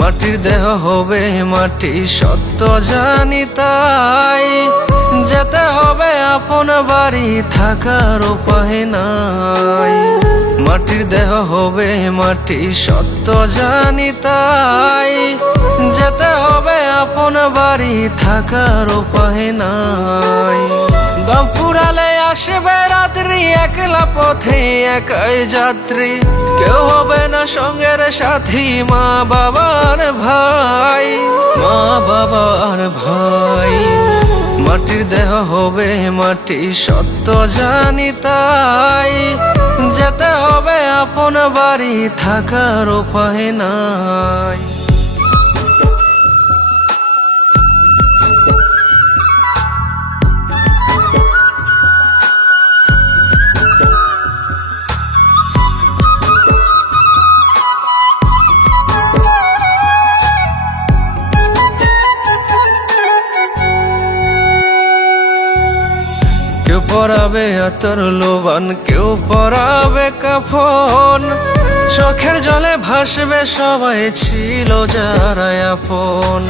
মাটির দেহ হবে মাটি সত্য জানি, তাই যেতে হবে আপন বাড়ি, থাকার উপায় নাই। মাটির দেহ হবে মাটি সত্য জানি, তাই যেতে হবে আপন বাড়ি, থাকার উপায় নাই। দম ফুরালে আসবে রাত্রি, একলা পথে একাই যাত্রী, কেউ হবে না সঙ্গের সাথী, মা বাবার ভাই, মা বাবার ভাই। মাটির দেহ হবে মাটি সত্য জানি, তাই যেতে হবে আপন বাড়ি, থাকার উপায় নাই। কেউ পরাবে আতর লোবান, কেউ পরাবে কাফন, চোখের জলে ভাসবে সবাই ছিল যারা আপন।